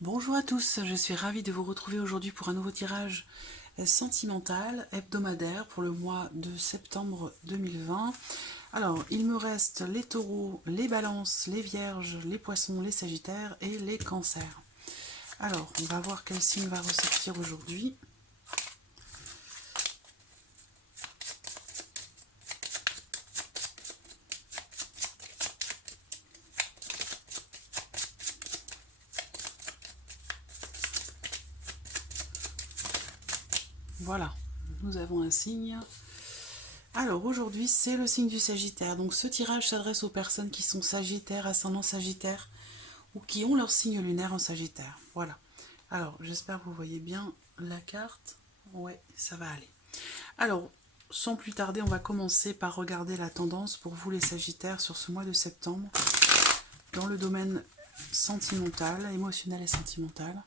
Bonjour à tous, je suis ravie de vous retrouver aujourd'hui pour un nouveau tirage sentimental hebdomadaire pour le mois de septembre 2020. Alors, il me reste les taureaux, les balances, les vierges, les poissons, les sagittaires et les cancers. Alors, on va voir quel signe va ressortir aujourd'hui. Voilà, nous avons un signe. Alors aujourd'hui c'est le signe du Sagittaire, donc ce tirage s'adresse aux personnes qui sont Sagittaires, ascendant Sagittaire, ou qui ont leur signe lunaire en Sagittaire. Voilà. Alors j'espère que vous voyez bien la carte. Ouais, ça va aller. Alors, sans plus tarder, on va commencer par regarder la tendance pour vous les Sagittaires sur ce mois de septembre, dans le domaine sentimental, émotionnel et sentimental.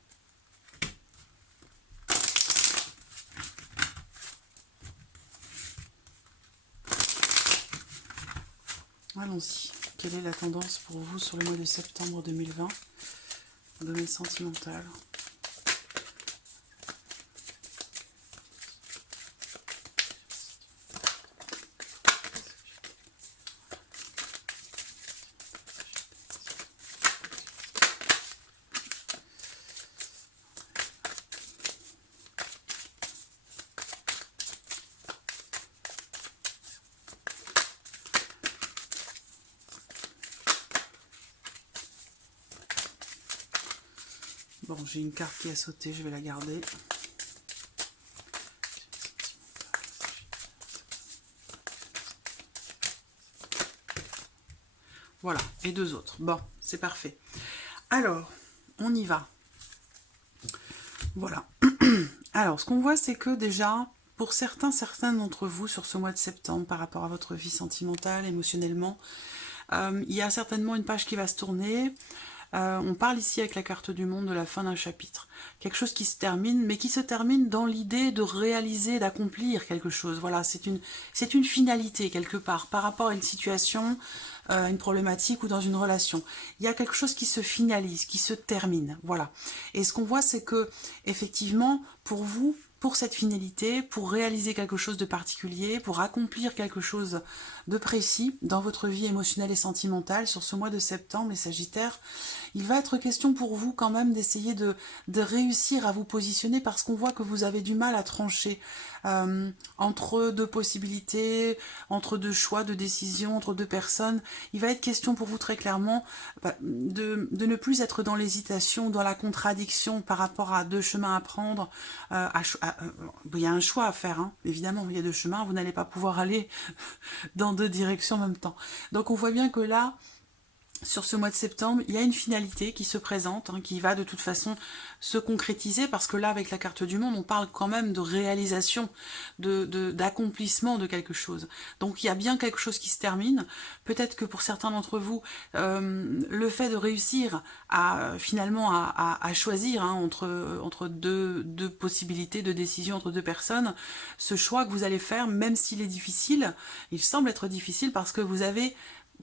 Allons-y. Quelle est la tendance pour vous sur le mois de septembre 2020, domaine sentimental? Bon, j'ai une carte qui a sauté, je vais la garder. Voilà, et deux autres. Bon, c'est parfait. Alors, on y va. Voilà. Alors, ce qu'on voit, c'est que déjà, pour certains d'entre vous, sur ce mois de septembre, par rapport à votre vie sentimentale, émotionnellement, il y a certainement une page qui va se tourner. On parle ici avec la carte du monde de la fin d'un chapitre. Quelque chose qui se termine, mais qui se termine dans l'idée de réaliser, d'accomplir quelque chose. Voilà, c'est une finalité quelque part par rapport à une situation, une problématique ou dans une relation. Il y a quelque chose qui se finalise, qui se termine. Voilà. Et ce qu'on voit, c'est que effectivement, pour vous, pour cette finalité, pour réaliser quelque chose de particulier, pour accomplir quelque chose de précis dans votre vie émotionnelle et sentimentale sur ce mois de septembre, les Sagittaires, il va être question pour vous quand même d'essayer de réussir à vous positionner parce qu'on voit que vous avez du mal à trancher entre deux possibilités, entre deux choix de décision, entre deux personnes. Il va être question pour vous très clairement de ne plus être dans l'hésitation, dans la contradiction par rapport à deux chemins à prendre. Il y a un choix à faire, hein, évidemment, il y a deux chemins, vous n'allez pas pouvoir aller dans deux directions en même temps. Donc on voit bien que là, sur ce mois de septembre, il y a une finalité qui se présente, hein, qui va de toute façon se concrétiser, parce que là, avec la carte du monde, on parle quand même de réalisation, d'accomplissement de quelque chose. Donc il y a bien quelque chose qui se termine. Peut-être que pour certains d'entre vous, le fait de réussir à finalement à choisir hein, entre deux possibilités de décision entre deux personnes, ce choix que vous allez faire, même s'il est difficile, il semble être difficile parce que vous avez...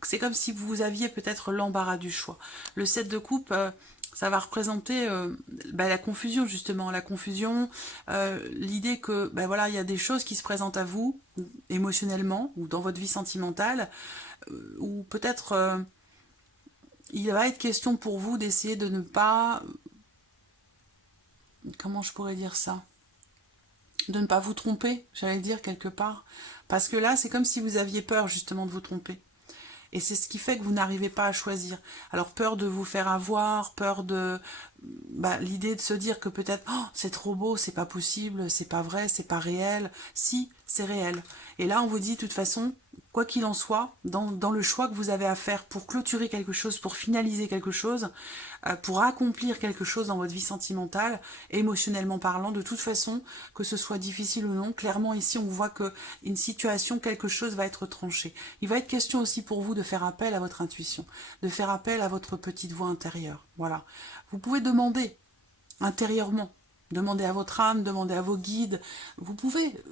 C'est comme si vous aviez peut-être l'embarras du choix. Le 7 de coupe, ça va représenter la confusion, justement. La confusion, l'idée que, voilà, il y a des choses qui se présentent à vous, émotionnellement, ou dans votre vie sentimentale, ou peut-être il va être question pour vous d'essayer de ne pas... Comment je pourrais dire ça? De ne pas vous tromper, j'allais dire, quelque part. Parce que là, c'est comme si vous aviez peur, justement, de vous tromper. Et c'est ce qui fait que vous n'arrivez pas à choisir. Alors peur de vous faire avoir, peur de... l'idée de se dire que peut-être oh, c'est trop beau, c'est pas possible, c'est pas vrai, c'est pas réel. Si, c'est réel. Et là, on vous dit de toute façon, quoi qu'il en soit, dans le choix que vous avez à faire pour clôturer quelque chose, pour finaliser quelque chose, pour accomplir quelque chose dans votre vie sentimentale, émotionnellement parlant, de toute façon, que ce soit difficile ou non, clairement ici on voit que une situation, quelque chose va être tranché. Il va être question aussi pour vous de faire appel à votre intuition, de faire appel à votre petite voix intérieure. Voilà. Vous pouvez demander intérieurement, demander à votre âme, demander à vos guides, vous pouvez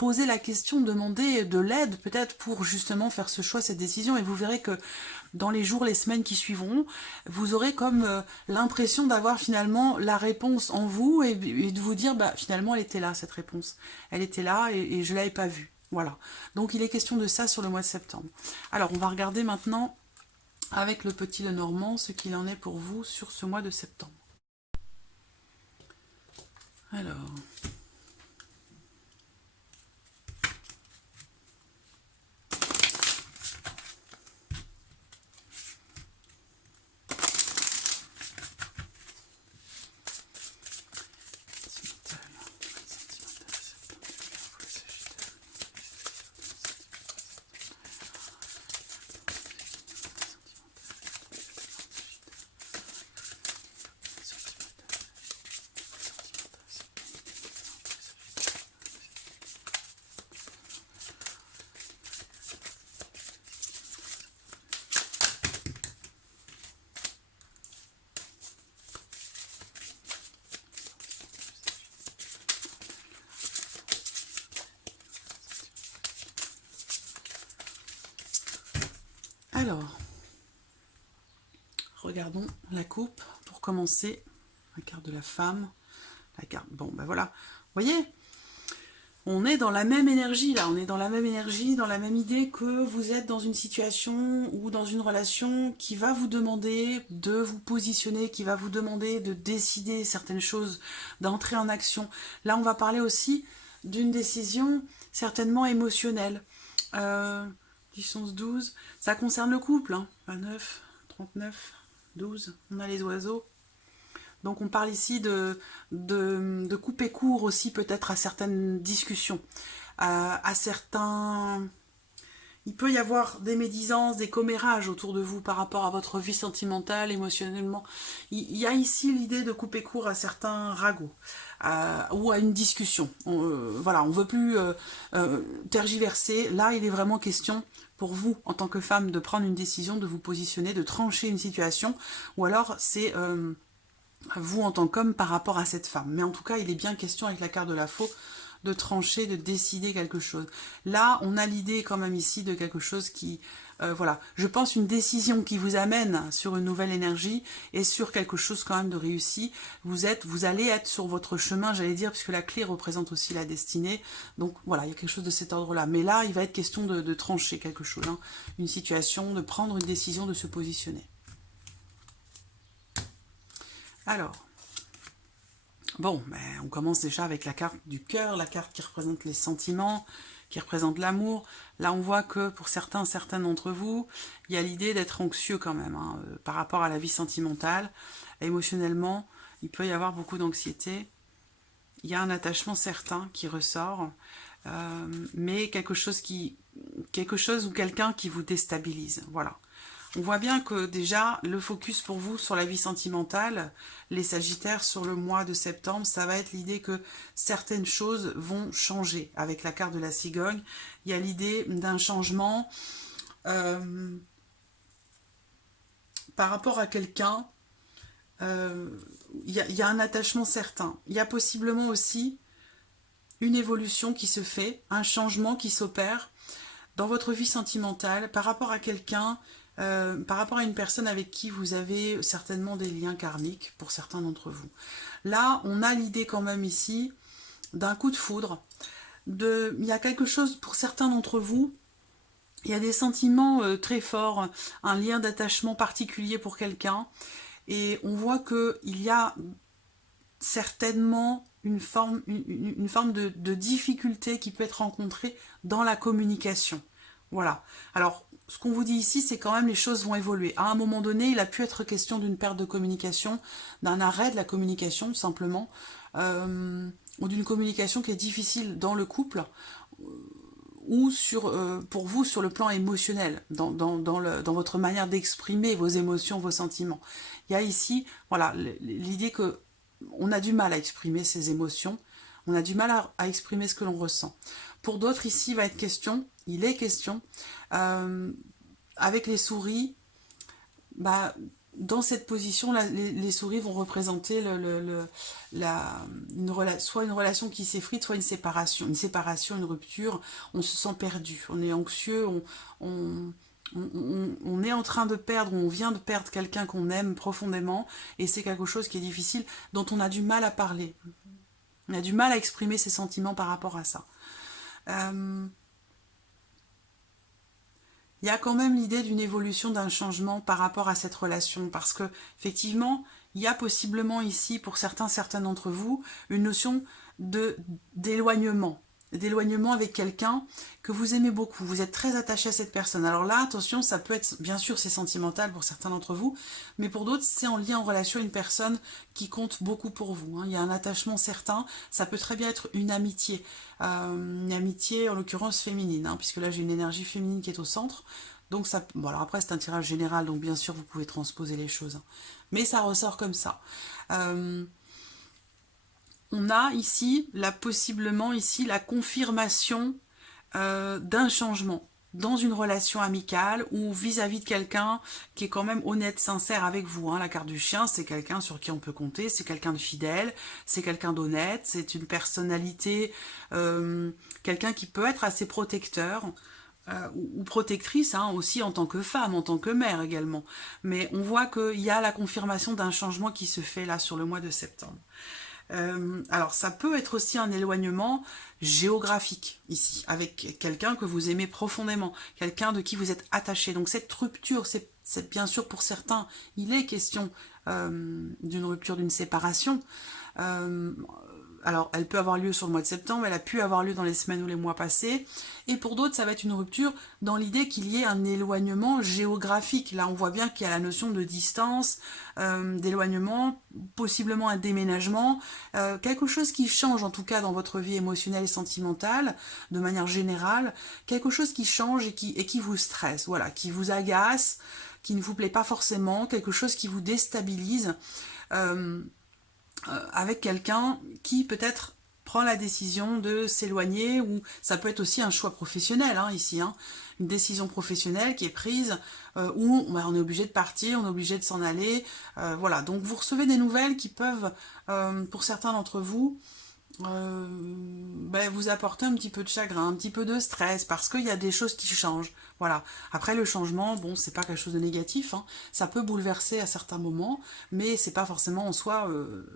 poser la question, demander de l'aide peut-être pour justement faire ce choix, cette décision, et vous verrez que dans les jours, les semaines qui suivront, vous aurez comme l'impression d'avoir finalement la réponse en vous et de vous dire, bah finalement elle était là cette réponse, elle était là et je ne l'avais pas vue. Voilà, donc il est question de ça sur le mois de septembre. Alors on va regarder maintenant avec le petit Lenormand ce qu'il en est pour vous sur ce mois de septembre. Alors... Alors, regardons la coupe pour commencer. La carte de la femme. La carte. Bon, ben voilà. Vous voyez, on est dans la même énergie là. On est dans la même énergie, dans la même idée que vous êtes dans une situation ou dans une relation qui va vous demander de vous positionner, qui va vous demander de décider certaines choses, d'entrer en action. Là, on va parler aussi d'une décision certainement émotionnelle. 10, 11, 12, ça concerne le couple, hein. 29, 39, 12, on a les oiseaux. Donc on parle ici de couper court aussi peut-être à certaines discussions, à certains... Il peut y avoir des médisances, des commérages autour de vous par rapport à votre vie sentimentale, émotionnellement. Il y a ici l'idée de couper court à certains ragots ou à une discussion. Voilà, on ne veut plus tergiverser. Là, il est vraiment question pour vous, en tant que femme, de prendre une décision, de vous positionner, de trancher une situation. Ou alors, c'est vous en tant qu'homme par rapport à cette femme. Mais en tout cas, il est bien question avec la carte de la faux de trancher, de décider quelque chose. Là, on a l'idée quand même ici de quelque chose qui... voilà, je pense une décision qui vous amène sur une nouvelle énergie et sur quelque chose quand même de réussi. Vous allez être sur votre chemin, j'allais dire, puisque la clé représente aussi la destinée. Donc voilà, il y a quelque chose de cet ordre-là. Mais là, il va être question de trancher quelque chose, hein, une situation, de prendre une décision, de se positionner. Alors... Bon, ben, on commence déjà avec la carte du cœur, la carte qui représente les sentiments, qui représente l'amour. Là, on voit que pour certains d'entre vous, il y a l'idée d'être anxieux quand même, hein, par rapport à la vie sentimentale. Émotionnellement, il peut y avoir beaucoup d'anxiété. Il y a un attachement certain qui ressort, mais quelque chose ou quelqu'un qui vous déstabilise. Voilà. On voit bien que déjà, le focus pour vous sur la vie sentimentale, les Sagittaires sur le mois de septembre, ça va être l'idée que certaines choses vont changer. Avec la carte de la cigogne, il y a l'idée d'un changement par rapport à quelqu'un. Il y a un attachement certain. Il y a possiblement aussi une évolution qui se fait, un changement qui s'opère dans votre vie sentimentale par rapport à quelqu'un, par rapport à une personne avec qui vous avez certainement des liens karmiques pour certains d'entre vous. Là, on a l'idée quand même ici d'un coup de foudre. Il y a quelque chose pour certains d'entre vous, il y a des sentiments très forts, un lien d'attachement particulier pour quelqu'un, et on voit qu'il y a certainement une forme de difficulté qui peut être rencontrée dans la communication. Voilà. Alors, ce qu'on vous dit ici, c'est quand même les choses vont évoluer. À un moment donné, il a pu être question d'une perte de communication, d'un arrêt de la communication, simplement, ou d'une communication qui est difficile dans le couple, ou pour vous sur le plan émotionnel, dans votre manière d'exprimer vos émotions, vos sentiments. Il y a ici, voilà, l'idée que on a du mal à exprimer ses émotions, on a du mal à exprimer ce que l'on ressent. Pour d'autres, ici, il est question, avec les souris, bah, dans cette position-là, les souris vont représenter soit une relation qui s'effrite, soit une séparation. Une rupture, on se sent perdu, on est anxieux, on est en train de perdre, on vient de perdre quelqu'un qu'on aime profondément, et c'est quelque chose qui est difficile, dont on a du mal à parler. On a du mal à exprimer ses sentiments par rapport à ça. Il y a quand même l'idée d'une évolution, d'un changement par rapport à cette relation, parce que effectivement, il y a possiblement ici, pour certains d'entre vous, une notion d'éloignement avec quelqu'un que vous aimez beaucoup, vous êtes très attaché à cette personne. Alors là, attention, ça peut être, bien sûr, c'est sentimental pour certains d'entre vous, mais pour d'autres, c'est en lien, en relation à une personne qui compte beaucoup pour vous, hein. Il y a un attachement certain, ça peut très bien être une amitié en l'occurrence féminine, hein, puisque là j'ai une énergie féminine qui est au centre, donc ça, bon alors après c'est un tirage général, donc bien sûr vous pouvez transposer les choses, hein, mais ça ressort comme ça. On a ici, possiblement ici, la confirmation d'un changement dans une relation amicale ou vis-à-vis de quelqu'un qui est quand même honnête, sincère avec vous, hein. La carte du chien, c'est quelqu'un sur qui on peut compter, c'est quelqu'un de fidèle, c'est quelqu'un d'honnête, c'est une personnalité, quelqu'un qui peut être assez protecteur, ou protectrice, hein, aussi en tant que femme, en tant que mère également. Mais on voit qu'il y a la confirmation d'un changement qui se fait là sur le mois de septembre. Alors ça peut être aussi un éloignement géographique ici, avec quelqu'un que vous aimez profondément, quelqu'un de qui vous êtes attaché. Donc cette rupture, c'est bien sûr pour certains, il est question d'une rupture, d'une séparation. Alors, elle peut avoir lieu sur le mois de septembre, elle a pu avoir lieu dans les semaines ou les mois passés, et pour d'autres, ça va être une rupture dans l'idée qu'il y ait un éloignement géographique. Là, on voit bien qu'il y a la notion de distance, d'éloignement, possiblement un déménagement, quelque chose qui change en tout cas dans votre vie émotionnelle et sentimentale, de manière générale, quelque chose qui change et qui vous stresse, voilà, qui vous agace, qui ne vous plaît pas forcément, quelque chose qui vous déstabilise, avec quelqu'un qui peut-être prend la décision de s'éloigner, ou ça peut être aussi un choix professionnel, hein, ici, hein, une décision professionnelle qui est prise, où on est obligé de partir, on est obligé de s'en aller, voilà. Donc vous recevez des nouvelles qui peuvent, pour certains d'entre vous, vous apporter un petit peu de chagrin, un petit peu de stress, parce qu'il y a des choses qui changent. Voilà. Après, le changement, bon, c'est pas quelque chose de négatif, hein. Ça peut bouleverser à certains moments, mais c'est pas forcément en soi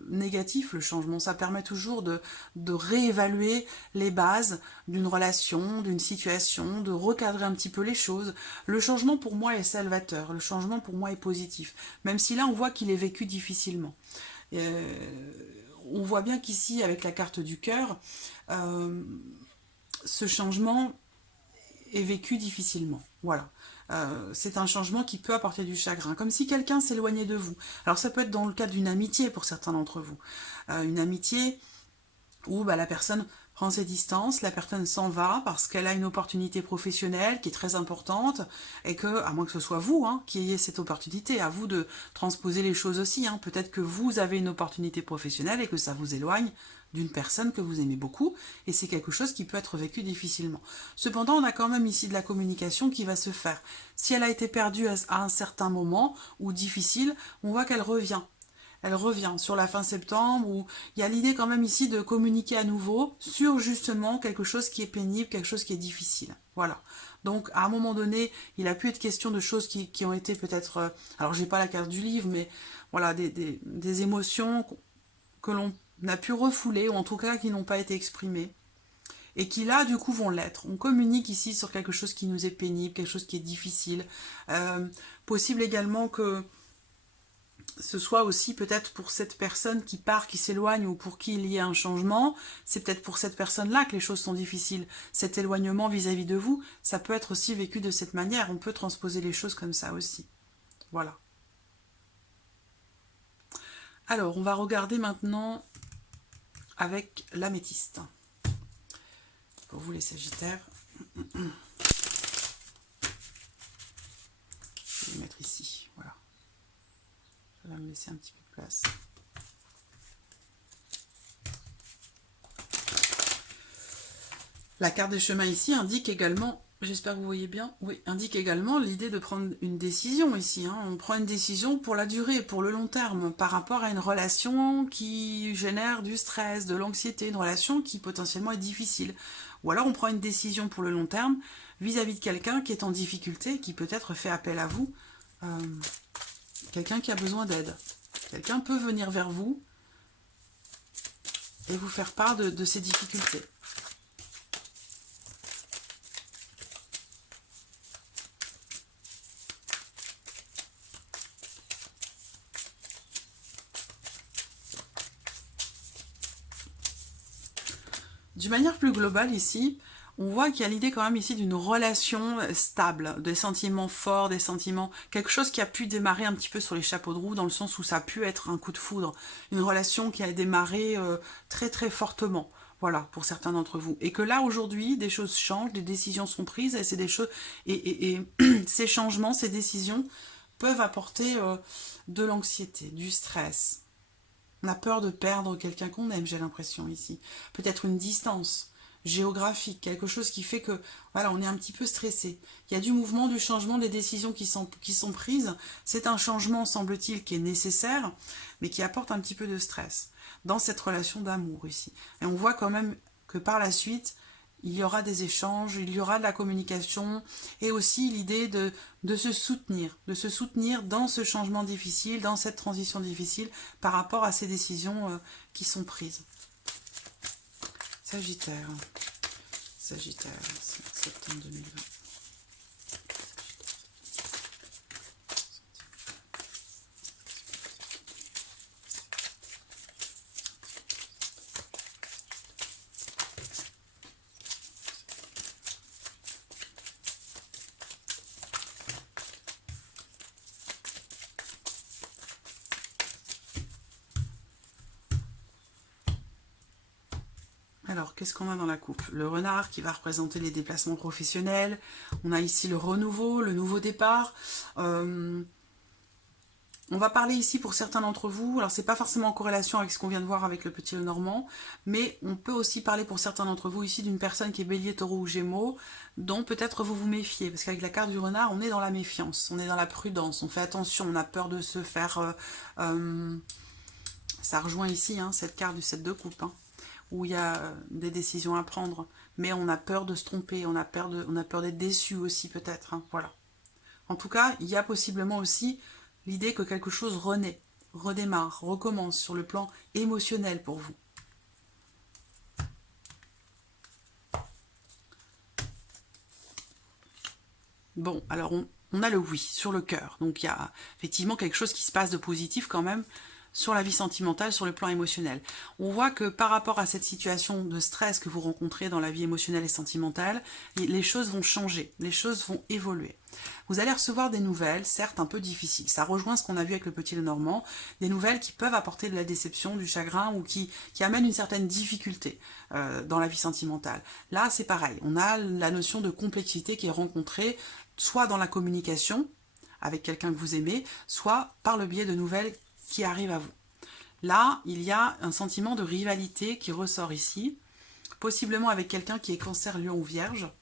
négatif, le changement. Ça permet toujours de réévaluer les bases d'une relation, d'une situation, de recadrer un petit peu les choses. Le changement, pour moi, est salvateur. Le changement, pour moi, est positif. Même si là, on voit qu'il est vécu difficilement. On voit bien qu'ici, avec la carte du cœur, ce changement est vécu difficilement. Voilà. C'est un changement qui peut apporter du chagrin, comme si quelqu'un s'éloignait de vous. Alors ça peut être dans le cadre d'une amitié pour certains d'entre vous. Une amitié où la personne prend ses distances, la personne s'en va parce qu'elle a une opportunité professionnelle qui est très importante, et que, à moins que ce soit vous qui ayez cette opportunité, à vous de transposer les choses aussi. Peut-être que vous avez une opportunité professionnelle et que ça vous éloigne d'une personne que vous aimez beaucoup, et c'est quelque chose qui peut être vécu difficilement. Cependant, on a quand même ici de la communication qui va se faire. Si elle a été perdue à un certain moment, ou difficile, on voit qu'elle revient. Elle revient sur la fin septembre, où il y a l'idée quand même ici de communiquer à nouveau sur justement quelque chose qui est pénible, quelque chose qui est difficile. Voilà. Donc à un moment donné, il a pu être question de choses qui ont été peut-être... alors j'ai pas la carte du livre, mais voilà, des émotions que l'on a pu refouler, ou en tout cas qui n'ont pas été exprimées, et qui là du coup vont l'être. On communique ici sur quelque chose qui nous est pénible, quelque chose qui est difficile. Possible également que ce soit aussi peut-être pour cette personne qui part, qui s'éloigne, ou pour qui il y a un changement, c'est peut-être pour cette personne-là que les choses sont difficiles. Cet éloignement vis-à-vis de vous, ça peut être aussi vécu de cette manière. On peut transposer les choses comme ça aussi. Voilà. Alors, on va regarder maintenant avec l'améthyste. Pour vous les Sagittaires. Je vais les mettre ici, voilà. Je vais me laisser un petit peu de place. La carte des chemins ici indique également J'espère que vous voyez bien. Oui, indique également l'idée de prendre une décision ici. Hein. On prend une décision pour la durée, pour le long terme, par rapport à une relation qui génère du stress, de l'anxiété, une relation qui potentiellement est difficile. Ou alors on prend une décision pour le long terme vis-à-vis de quelqu'un qui est en difficulté, qui peut-être fait appel à vous, quelqu'un qui a besoin d'aide. Quelqu'un peut venir vers vous et vous faire part de ses difficultés. D'une manière plus globale ici, on voit qu'il y a l'idée quand même ici d'une relation stable, des sentiments forts, des sentiments, quelque chose qui a pu démarrer un petit peu sur les chapeaux de roue, dans le sens où ça a pu être un coup de foudre, une relation qui a démarré très très fortement, voilà, pour certains d'entre vous. Et que là, aujourd'hui, des choses changent, des décisions sont prises, et c'est des choses, et ces changements, ces décisions peuvent apporter de l'anxiété, du stress. On a peur de perdre quelqu'un qu'on aime, j'ai l'impression ici. Peut-être une distance géographique, quelque chose qui fait que voilà, on est un petit peu stressé. Il y a du mouvement, du changement, des décisions qui sont prises. C'est un changement, semble-t-il, qui est nécessaire, mais qui apporte un petit peu de stress dans cette relation d'amour ici. Et on voit quand même que par la suite, il y aura des échanges, il y aura de la communication et aussi l'idée de se soutenir dans ce changement difficile, dans cette transition difficile par rapport à ces décisions qui sont prises. Sagittaire, Sagittaire, septembre 2020. Alors, qu'est-ce qu'on a dans la coupe? Le renard qui va représenter les déplacements professionnels. On a ici le renouveau, le nouveau départ. On va parler ici pour certains d'entre vous, alors c'est pas forcément en corrélation avec ce qu'on vient de voir avec le petit Lenormand, mais on peut aussi parler pour certains d'entre vous ici d'une personne qui est bélier, taureau ou gémeaux, dont peut-être vous vous méfiez, parce qu'avec la carte du renard, on est dans la méfiance, on est dans la prudence, on fait attention, on a peur de se faire... ça rejoint ici hein, cette carte du 7 de coupe, hein, où il y a des décisions à prendre, mais on a peur de se tromper, on a peur d'être déçu aussi peut-être, hein, voilà. En tout cas, il y a possiblement aussi l'idée que quelque chose renaît, redémarre, recommence sur le plan émotionnel pour vous. Bon, alors on a le oui sur le cœur. Donc il y a effectivement quelque chose qui se passe de positif quand même sur la vie sentimentale, sur le plan émotionnel. On voit que par rapport à cette situation de stress que vous rencontrez dans la vie émotionnelle et sentimentale, les choses vont changer, les choses vont évoluer. Vous allez recevoir des nouvelles, certes un peu difficiles. Ça rejoint ce qu'on a vu avec le petit Lenormand, des nouvelles qui peuvent apporter de la déception, du chagrin ou qui amènent une certaine difficulté dans la vie sentimentale. Là, c'est pareil. On a la notion de complexité qui est rencontrée soit dans la communication avec quelqu'un que vous aimez, soit par le biais de nouvelles qui arrivent à vous. Là, il y a un sentiment de rivalité qui ressort ici, possiblement avec quelqu'un qui est Cancer, Lion ou Vierge,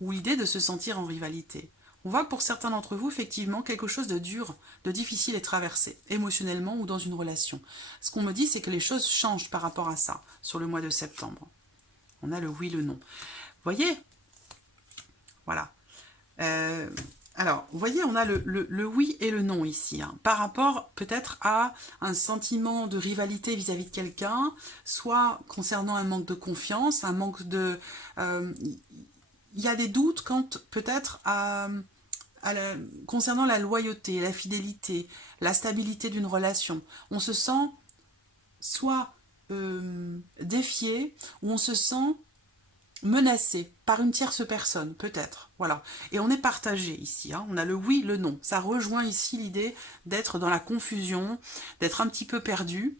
ou l'idée de se sentir en rivalité. On voit que pour certains d'entre vous, effectivement, quelque chose de dur, de difficile est traversé, émotionnellement ou dans une relation. Ce qu'on me dit, c'est que les choses changent par rapport à ça, sur le mois de septembre. On a le oui, le non. Vous voyez? Voilà. Alors, vous voyez, on a le oui et le non ici, hein, par rapport peut-être à un sentiment de rivalité vis-à-vis de quelqu'un, soit concernant un manque de confiance, un manque de... il y a des doutes quant peut-être concernant la loyauté, la fidélité, la stabilité d'une relation. On se sent soit défié, ou on se sent menacé par une tierce personne, peut-être, voilà. Et on est partagé ici, hein. On a le oui, le non. Ça rejoint ici l'idée d'être dans la confusion, d'être un petit peu perdu,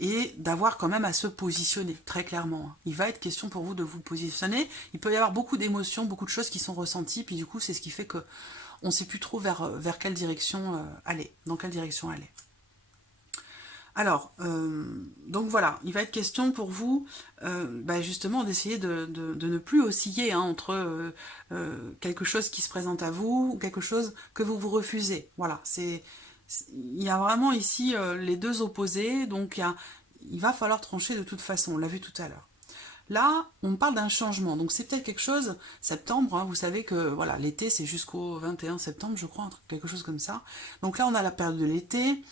et d'avoir quand même à se positionner, très clairement. Il va être question pour vous de vous positionner. Il peut y avoir beaucoup d'émotions, beaucoup de choses qui sont ressenties, puis du coup, c'est ce qui fait que on ne sait plus trop vers quelle direction aller, dans quelle direction aller. Alors, donc voilà, il va être question pour vous, justement, d'essayer de ne plus osciller hein, entre quelque chose qui se présente à vous ou quelque chose que vous refusez. Voilà, il y a vraiment ici les deux opposés, donc il va falloir trancher de toute façon, on l'a vu tout à l'heure. Là, on parle d'un changement, donc c'est peut-être quelque chose, septembre, hein, vous savez que voilà, l'été c'est jusqu'au 21 septembre, je crois, quelque chose comme ça. Donc là, on a la période de l'été,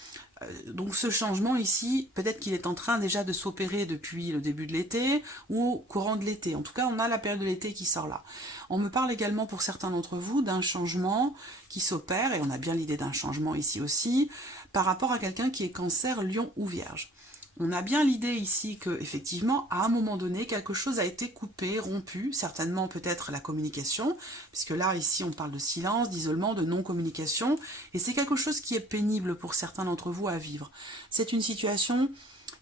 donc ce changement ici, peut-être qu'il est en train déjà de s'opérer depuis le début de l'été ou au courant de l'été. En tout cas, on a la période de l'été qui sort là. On me parle également pour certains d'entre vous d'un changement qui s'opère, et on a bien l'idée d'un changement ici aussi, par rapport à quelqu'un qui est Cancer, Lion ou Vierge. On a bien l'idée ici que, effectivement, à un moment donné, quelque chose a été coupé, rompu, certainement peut-être la communication, puisque là, ici, on parle de silence, d'isolement, de non-communication, et c'est quelque chose qui est pénible pour certains d'entre vous à vivre. C'est une situation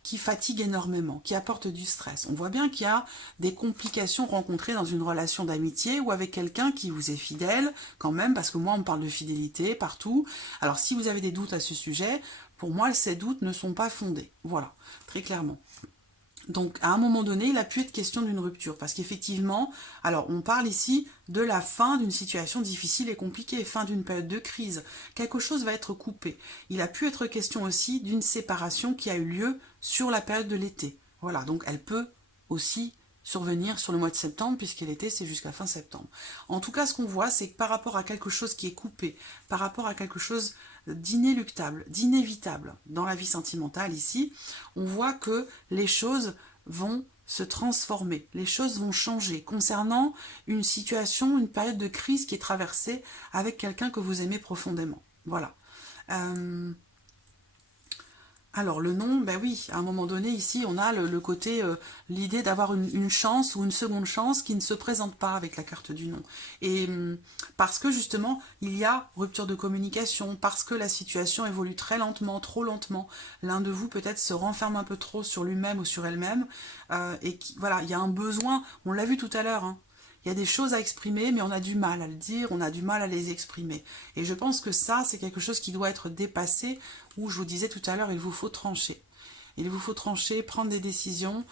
qui fatigue énormément, qui apporte du stress. On voit bien qu'il y a des complications rencontrées dans une relation d'amitié ou avec quelqu'un qui vous est fidèle, quand même, parce que moi, on me parle de fidélité partout. Alors, si vous avez des doutes à ce sujet, pour moi, ces doutes ne sont pas fondés. Voilà, très clairement. Donc, à un moment donné, il a pu être question d'une rupture, parce qu'effectivement, alors on parle ici de la fin d'une situation difficile et compliquée, fin d'une période de crise. Quelque chose va être coupé. Il a pu être question aussi d'une séparation qui a eu lieu sur la période de l'été. Voilà, donc elle peut aussi survenir sur le mois de septembre, puisque l'été c'est jusqu'à fin septembre. En tout cas, ce qu'on voit, c'est que par rapport à quelque chose qui est coupé, par rapport à quelque chose d'inéluctable, d'inévitable dans la vie sentimentale ici, on voit que les choses vont se transformer, les choses vont changer concernant une situation, une période de crise qui est traversée avec quelqu'un que vous aimez profondément. Voilà. Alors le nom, ben oui, à un moment donné ici, on a le côté, l'idée d'avoir une chance ou une seconde chance qui ne se présente pas avec la carte du nom. Et parce que justement, il y a rupture de communication, parce que la situation évolue très lentement, trop lentement. L'un de vous peut-être se renferme un peu trop sur lui-même ou sur elle-même. Voilà, il y a un besoin, on l'a vu tout à l'heure, hein. Il y a des choses à exprimer, mais on a du mal à le dire, on a du mal à les exprimer. Et je pense que ça, c'est quelque chose qui doit être dépassé, où je vous disais tout à l'heure, il vous faut trancher. Il vous faut trancher, prendre des décisions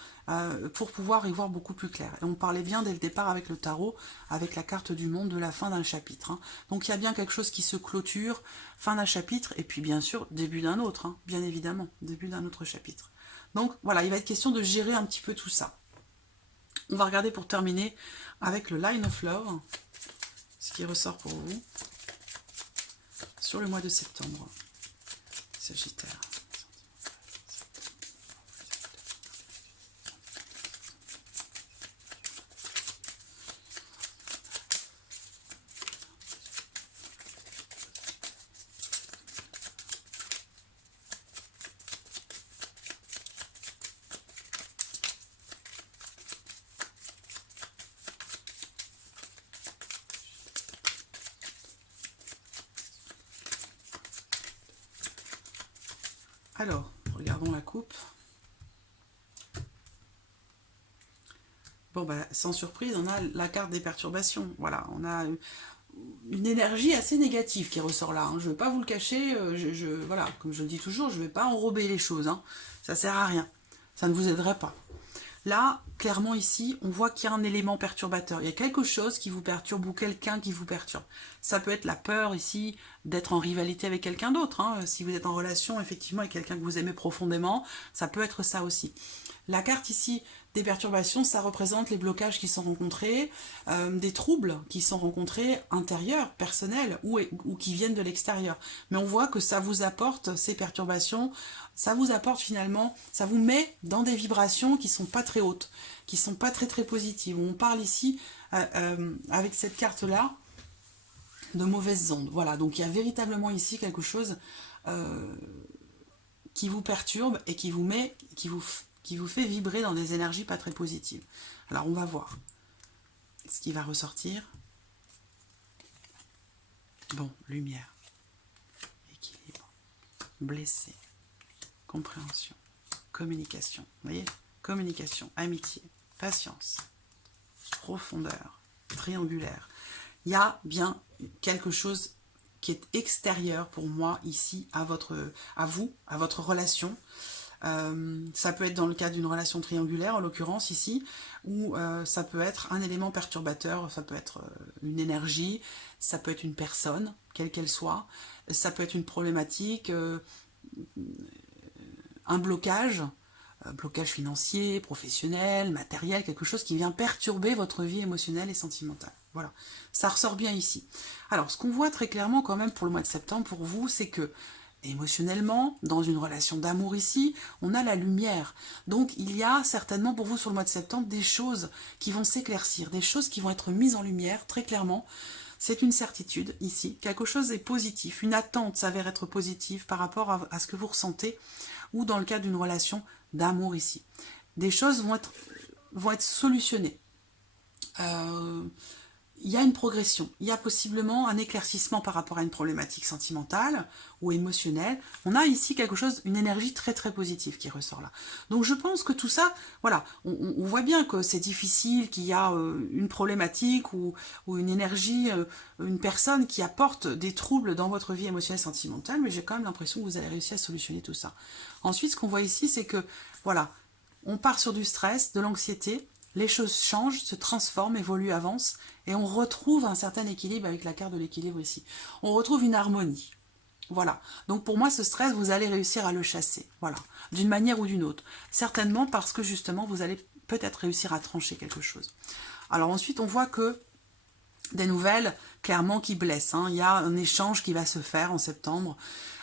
pour pouvoir y voir beaucoup plus clair. Et on parlait bien dès le départ avec le tarot, avec la carte du monde de la fin d'un chapitre. Hein. Donc il y a bien quelque chose qui se clôture, fin d'un chapitre, et puis bien sûr, début d'un autre, hein, bien évidemment, début d'un autre chapitre. Donc voilà, il va être question de gérer un petit peu tout ça. On va regarder pour terminer avec le Line of Love, ce qui ressort pour vous sur le mois de septembre. Sagittaire. Alors, regardons la coupe. Bon, bah, sans surprise, on a la carte des perturbations. Voilà, on a une énergie assez négative qui ressort là. Hein. Je ne vais pas vous le cacher. Voilà, comme je le dis toujours, je ne vais pas enrober les choses. Hein. Ça ne sert à rien. Ça ne vous aiderait pas. Là, clairement ici, on voit qu'il y a un élément perturbateur. Il y a quelque chose qui vous perturbe ou quelqu'un qui vous perturbe. Ça peut être la peur ici d'être en rivalité avec quelqu'un d'autre. Hein. Si vous êtes en relation effectivement avec quelqu'un que vous aimez profondément, ça peut être ça aussi. La carte ici des perturbations, ça représente les blocages qui sont rencontrés, des troubles qui sont rencontrés intérieurs, personnels ou qui viennent de l'extérieur. Mais on voit que ça vous apporte ces perturbations, ça vous apporte finalement, ça vous met dans des vibrations qui sont pas très hautes, qui sont pas très très positives. On parle ici, avec cette carte-là, de mauvaises ondes. Voilà, donc il y a véritablement ici quelque chose qui vous perturbe et qui vous fait vibrer dans des énergies pas très positives. Alors on va voir ce qui va ressortir. Bon, lumière, équilibre, blessé, compréhension, communication. Vous voyez, communication, amitié, patience, profondeur, triangulaire. Il y a bien quelque chose qui est extérieur pour moi ici à vous, à votre relation. Ça peut être dans le cadre d'une relation triangulaire en l'occurrence ici, ou ça peut être un élément perturbateur, ça peut être une énergie, ça peut être une personne, quelle qu'elle soit, ça peut être une problématique, un blocage financier, professionnel, matériel, quelque chose qui vient perturber votre vie émotionnelle et sentimentale. Voilà, ça ressort bien ici. Alors, ce qu'on voit très clairement quand même pour le mois de septembre, pour vous, c'est que émotionnellement, dans une relation d'amour ici, on a la lumière. Donc, il y a certainement pour vous sur le mois de septembre des choses qui vont s'éclaircir, des choses qui vont être mises en lumière très clairement. C'est une certitude ici, quelque chose est positif, une attente s'avère être positive par rapport à ce que vous ressentez ou dans le cadre d'une relation d'amour ici. Des choses vont être solutionnées. Il y a une progression, il y a possiblement un éclaircissement par rapport à une problématique sentimentale ou émotionnelle. On a ici quelque chose, une énergie très très positive qui ressort là. Donc je pense que tout ça, voilà, on voit bien que c'est difficile, qu'il y a une problématique ou une énergie, une personne qui apporte des troubles dans votre vie émotionnelle sentimentale, mais j'ai quand même l'impression que vous allez réussir à solutionner tout ça. Ensuite, ce qu'on voit ici, c'est que, voilà, on part sur du stress, de l'anxiété, les choses changent, se transforment, évoluent, avancent, et on retrouve un certain équilibre avec la carte de l'équilibre ici. On retrouve une harmonie. Voilà. Donc pour moi, ce stress, vous allez réussir à le chasser. Voilà. D'une manière ou d'une autre. Certainement parce que justement, vous allez peut-être réussir à trancher quelque chose. Alors ensuite, on voit que des nouvelles, clairement, qui blessent. Il y a un échange qui va se faire en septembre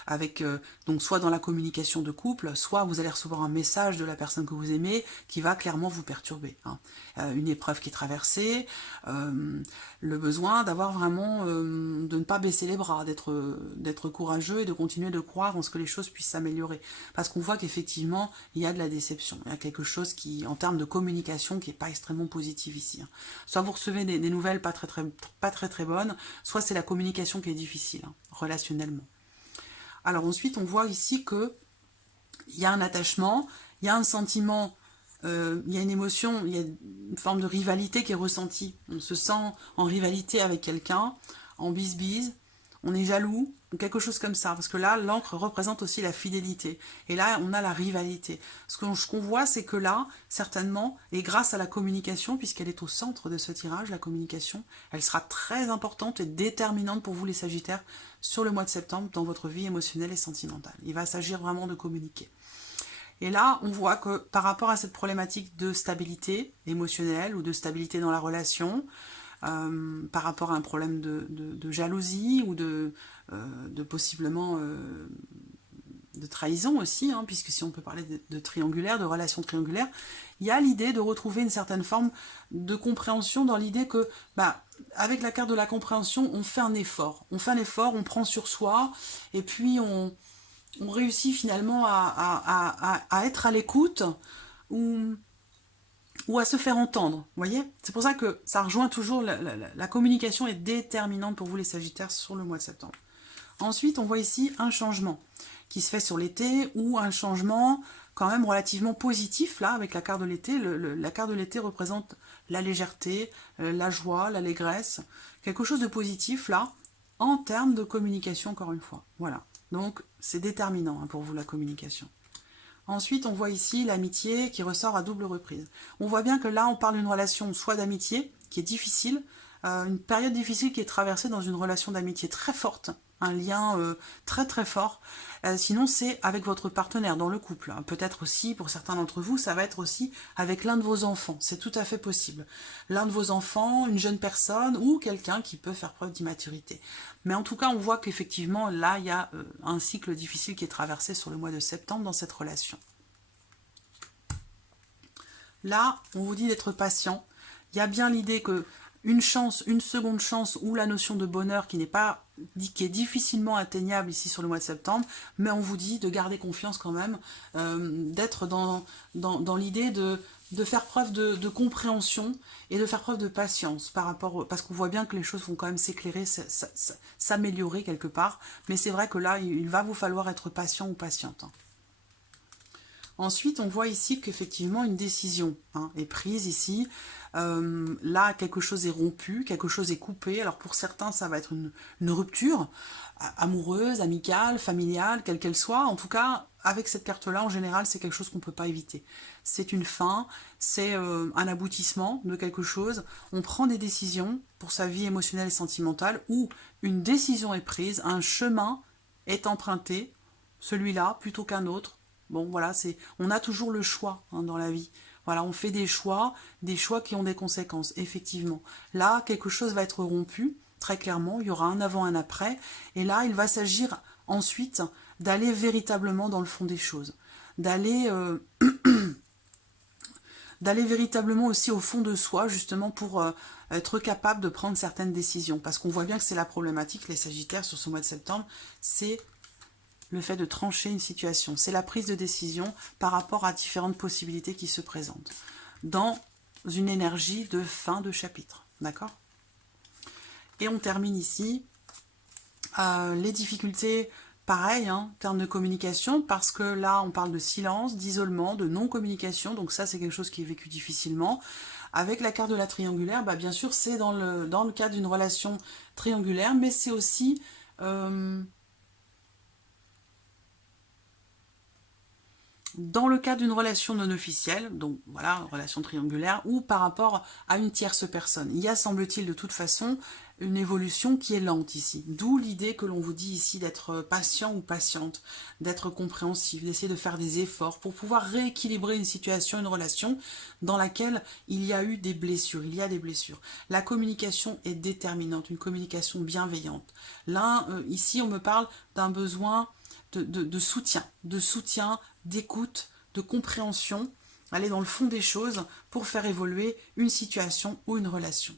avec donc soit dans la communication de couple, soit vous allez recevoir un message de la personne que vous aimez qui va clairement vous perturber. Une épreuve qui est traversée, le besoin d'avoir vraiment, de ne pas baisser les bras, d'être courageux et de continuer de croire en ce que les choses puissent s'améliorer. Parce qu'on voit qu'effectivement, il y a de la déception. Il y a quelque chose qui, en termes de communication, qui n'est pas extrêmement positif ici. Soit vous recevez des nouvelles pas très bonnes, soit c'est la communication qui est difficile, relationnellement. Alors ensuite, on voit ici qu'il y a un attachement, il y a un sentiment, il y a une émotion, il y a une forme de rivalité qui est ressentie. On se sent en rivalité avec quelqu'un, en bise-bise, on est jaloux, quelque chose comme ça. Parce que là, l'encre représente aussi la fidélité. Et là, on a la rivalité. Ce qu'on voit, c'est que là, certainement, et grâce à la communication, puisqu'elle est au centre de ce tirage, la communication, elle sera très importante et déterminante pour vous les Sagittaires sur le mois de septembre dans votre vie émotionnelle et sentimentale. Il va s'agir vraiment de communiquer. Et là, on voit que par rapport à cette problématique de stabilité émotionnelle ou de stabilité dans la relation, par rapport à un problème de jalousie ou de possiblement de trahison aussi, puisque si on peut parler de triangulaire, de relation triangulaire, il y a l'idée de retrouver une certaine forme de compréhension dans l'idée que, avec la carte de la compréhension, on fait un effort. On fait un effort, on prend sur soi, et puis on réussit finalement à être à l'écoute, ou à se faire entendre, vous voyez. C'est pour ça que ça rejoint toujours, la communication est déterminante pour vous les Sagittaires sur le mois de septembre. Ensuite, on voit ici un changement qui se fait sur l'été, ou un changement quand même relativement positif, là, avec la carte de l'été. La carte de l'été représente la légèreté, la joie, l'allégresse, quelque chose de positif, là, en termes de communication, encore une fois. Voilà, donc c'est déterminant pour vous, la communication. Ensuite, on voit ici l'amitié qui ressort à double reprise. On voit bien que là, on parle d'une relation soit d'amitié, qui est difficile, une période difficile qui est traversée dans une relation d'amitié très forte, un lien très très fort. Sinon, c'est avec votre partenaire dans le couple. Peut-être aussi, pour certains d'entre vous, ça va être aussi avec l'un de vos enfants. C'est tout à fait possible. L'un de vos enfants, une jeune personne ou quelqu'un qui peut faire preuve d'immaturité. Mais en tout cas, on voit qu'effectivement, là, il y a un cycle difficile qui est traversé sur le mois de septembre dans cette relation. Là, on vous dit d'être patient. Il y a bien l'idée que une chance, une seconde chance, ou la notion de bonheur qui est difficilement atteignable ici sur le mois de septembre, mais on vous dit de garder confiance quand même, d'être dans l'idée de faire preuve de compréhension et de faire preuve de patience parce qu'on voit bien que les choses vont quand même s'éclairer, s'améliorer quelque part, mais c'est vrai que là, il va vous falloir être patient ou patiente. Ensuite, on voit ici qu'effectivement une décision est prise ici. Là, quelque chose est rompu, quelque chose est coupé. Alors pour certains, ça va être une rupture amoureuse, amicale, familiale, quelle qu'elle soit. En tout cas, avec cette carte-là, en général, c'est quelque chose qu'on ne peut pas éviter. C'est une fin, c'est un aboutissement de quelque chose. On prend des décisions pour sa vie émotionnelle et sentimentale, où une décision est prise, un chemin est emprunté, celui-là plutôt qu'un autre. Bon, voilà, on a toujours le choix dans la vie. Voilà, on fait des choix qui ont des conséquences, effectivement. Là, quelque chose va être rompu, très clairement, il y aura un avant, un après, et là, il va s'agir ensuite d'aller véritablement dans le fond des choses, d'aller véritablement aussi au fond de soi, justement pour être capable de prendre certaines décisions. Parce qu'on voit bien que c'est la problématique, les Sagittaires, sur ce mois de septembre, c'est le fait de trancher une situation. C'est la prise de décision par rapport à différentes possibilités qui se présentent. Dans une énergie de fin de chapitre. D'accord? Et on termine ici. Les difficultés, pareil, en termes de communication, parce que là, on parle de silence, d'isolement, de non-communication. Donc ça, c'est quelque chose qui est vécu difficilement. Avec la carte de la triangulaire, bien sûr, c'est dans le cadre d'une relation triangulaire, mais c'est aussi... dans le cadre d'une relation non officielle, donc voilà, relation triangulaire, ou par rapport à une tierce personne. Il y a, semble-t-il, de toute façon, une évolution qui est lente ici. D'où l'idée que l'on vous dit ici d'être patient ou patiente, d'être compréhensif, d'essayer de faire des efforts pour pouvoir rééquilibrer une situation, une relation dans laquelle il y a eu des blessures, il y a des blessures. La communication est déterminante, une communication bienveillante. Là, ici, on me parle d'un besoin de soutien, d'écoute, de compréhension, aller dans le fond des choses pour faire évoluer une situation ou une relation.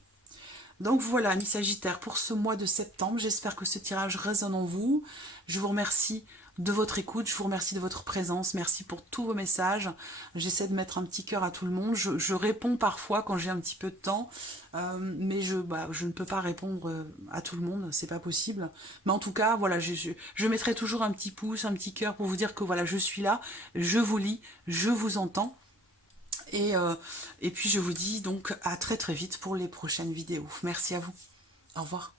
Donc voilà, mes Sagittaires, pour ce mois de septembre, j'espère que ce tirage résonne en vous. Je vous remercie de votre écoute, je vous remercie de votre présence, merci pour tous vos messages. J'essaie de mettre un petit cœur à tout le monde. Je réponds parfois quand j'ai un petit peu de temps, mais je ne peux pas répondre à tout le monde, c'est pas possible. Mais en tout cas, voilà, je mettrai toujours un petit pouce, un petit cœur pour vous dire que voilà, je suis là, je vous lis, je vous entends. Et puis je vous dis donc à très très vite pour les prochaines vidéos. Merci à vous. Au revoir.